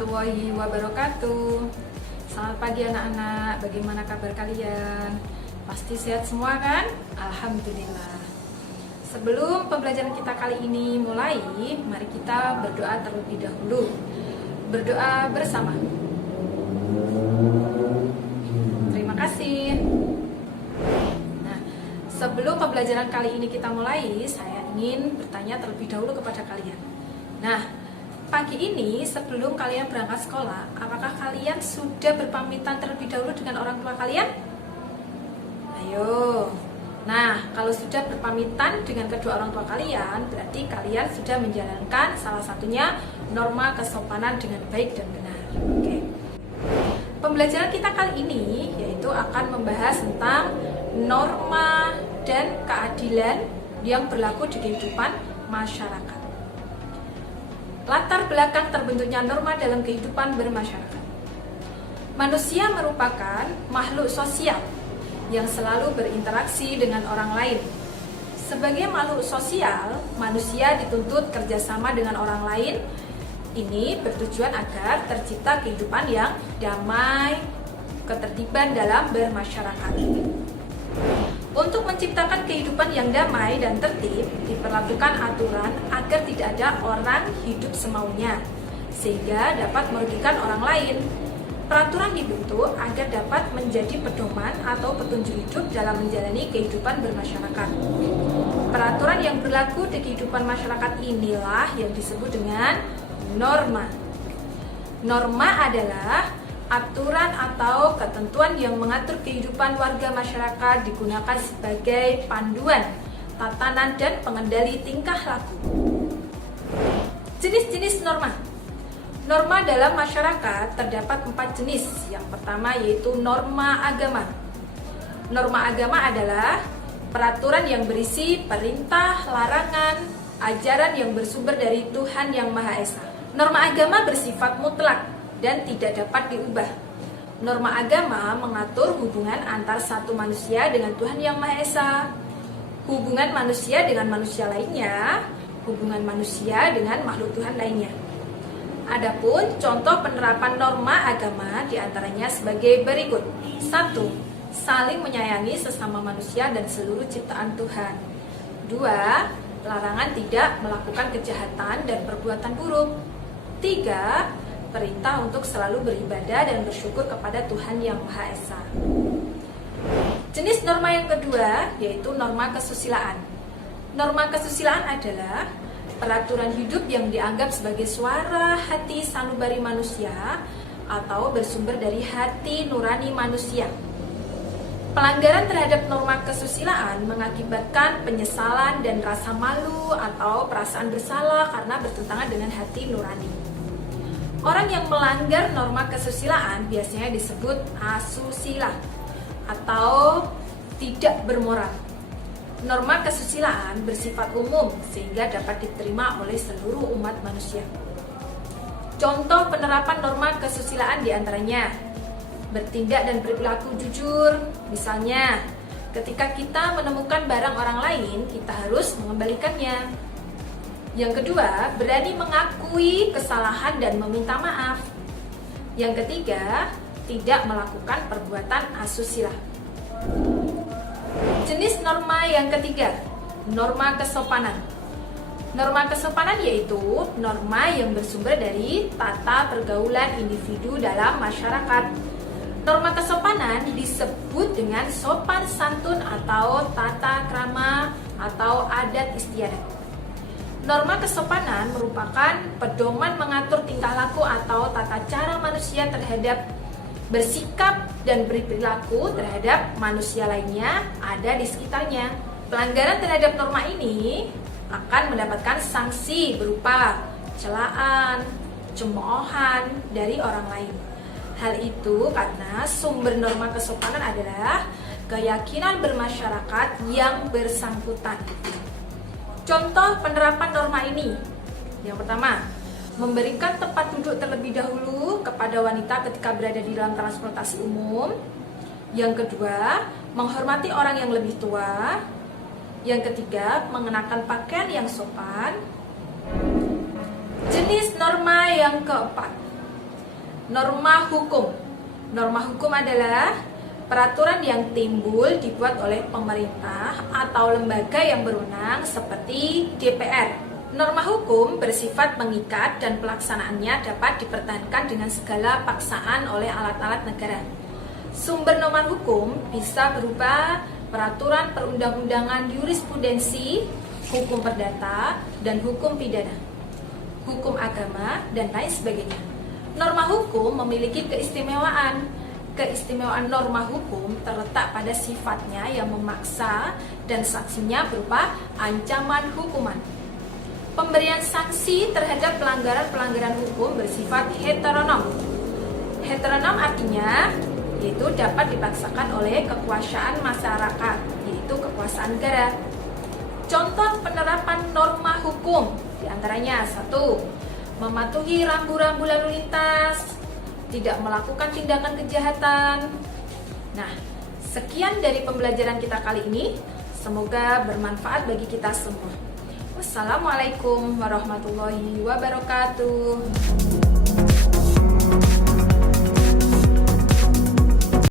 warahmatullahi wabarakatuh. Selamat pagi anak-anak, bagaimana kabar kalian? Pasti sehat semua kan? Alhamdulillah. Sebelum pembelajaran kita kali ini mulai, mari kita berdoa terlebih dahulu. Berdoa bersama. Terima kasih. Nah, sebelum pembelajaran kali ini kita mulai, saya ingin bertanya terlebih dahulu kepada kalian. Nah, pagi ini sebelum kalian berangkat sekolah, apakah kalian sudah berpamitan terlebih dahulu dengan orang tua kalian? Ayo. Nah, kalau sudah berpamitan dengan kedua orang tua kalian, berarti kalian sudah menjalankan salah satunya norma kesopanan dengan baik dan benar. Oke. Pembelajaran kita kali ini yaitu akan membahas tentang norma dan keadilan yang berlaku di kehidupan masyarakat. Latar belakang terbentuknya norma dalam kehidupan bermasyarakat. Manusia merupakan makhluk sosial yang selalu berinteraksi dengan orang lain. Sebagai makhluk sosial, manusia dituntut kerjasama dengan orang lain. Ini bertujuan agar tercipta kehidupan yang damai, ketertiban dalam bermasyarakat. Untuk menciptakan kehidupan yang damai dan tertib, diperlakukan aturan agar tidak ada orang hidup semaunya, sehingga dapat merugikan orang lain. Peraturan dibentuk agar dapat menjadi pedoman atau petunjuk hidup dalam menjalani kehidupan bermasyarakat. Peraturan yang berlaku di kehidupan masyarakat inilah yang disebut dengan norma. Norma adalah aturan atau ketentuan yang mengatur kehidupan warga masyarakat, digunakan sebagai panduan, tatanan, dan pengendali tingkah laku. Jenis-jenis norma. Norma dalam masyarakat terdapat 4 jenis. Yang pertama yaitu norma agama. Norma agama adalah peraturan yang berisi perintah, larangan, ajaran yang bersumber dari Tuhan Yang Maha Esa. Norma agama bersifat mutlak dan tidak dapat diubah. Norma agama mengatur hubungan antar satu manusia dengan Tuhan Yang Maha Esa, hubungan manusia dengan manusia lainnya, hubungan manusia dengan makhluk Tuhan lainnya. Adapun contoh penerapan norma agama diantaranya sebagai berikut. 1. Saling menyayangi sesama manusia dan seluruh ciptaan Tuhan. 2. Larangan tidak melakukan kejahatan dan perbuatan buruk. 3. Perintah untuk selalu beribadah dan bersyukur kepada Tuhan Yang Maha Esa. Jenis norma yang kedua yaitu norma kesusilaan. Norma kesusilaan adalah peraturan hidup yang dianggap sebagai suara hati sanubari manusia atau bersumber dari hati nurani manusia. Pelanggaran terhadap norma kesusilaan mengakibatkan penyesalan dan rasa malu atau perasaan bersalah karena bertentangan dengan hati nurani. Orang yang melanggar norma kesusilaan biasanya disebut asusila atau tidak bermoral. Norma kesusilaan bersifat umum sehingga dapat diterima oleh seluruh umat manusia. Contoh penerapan norma kesusilaan diantaranya bertindak dan berperilaku jujur. Misalnya, ketika kita menemukan barang orang lain, kita harus mengembalikannya. Yang kedua, berani mengakui kesalahan dan meminta maaf. Yang ketiga, tidak melakukan perbuatan asusila. Jenis norma yang ketiga, norma kesopanan. Norma kesopanan yaitu norma yang bersumber dari tata pergaulan individu dalam masyarakat. Norma kesopanan disebut dengan sopan santun atau tata krama atau adat istiadat. Norma kesopanan merupakan pedoman mengatur tingkah laku atau tata cara manusia terhadap bersikap dan berperilaku terhadap manusia lainnya ada di sekitarnya. Pelanggaran terhadap norma ini akan mendapatkan sanksi berupa celaan, cemoohan dari orang lain. Hal itu karena sumber norma kesopanan adalah keyakinan bermasyarakat yang bersangkutan. Contoh penerapan norma ini. Yang pertama, memberikan tempat duduk terlebih dahulu kepada wanita ketika berada di dalam transportasi umum. Yang kedua, menghormati orang yang lebih tua. Yang ketiga, mengenakan pakaian yang sopan. Jenis norma yang keempat, Norma hukum. Norma hukum adalah peraturan yang timbul dibuat oleh pemerintah atau lembaga yang berwenang seperti DPR. Norma hukum bersifat mengikat dan pelaksanaannya dapat dipertahankan dengan segala paksaan oleh alat-alat negara. Sumber norma hukum bisa berupa peraturan perundang-undangan, jurisprudensi, hukum perdata, dan hukum pidana, hukum agama, dan lain sebagainya. Norma hukum memiliki keistimewaan. Keistimewaan norma hukum terletak pada sifatnya yang memaksa dan sanksinya berupa ancaman hukuman. Pemberian sanksi terhadap pelanggaran-pelanggaran hukum bersifat heteronom. Heteronom artinya yaitu dapat dipaksakan oleh kekuasaan masyarakat, yaitu kekuasaan negara. Contoh penerapan norma hukum diantaranya 1. Mematuhi rambu-rambu lalu lintas, tidak melakukan tindakan kejahatan. Nah, sekian dari pembelajaran kita kali ini. Semoga bermanfaat bagi kita semua. Wassalamualaikum warahmatullahi wabarakatuh.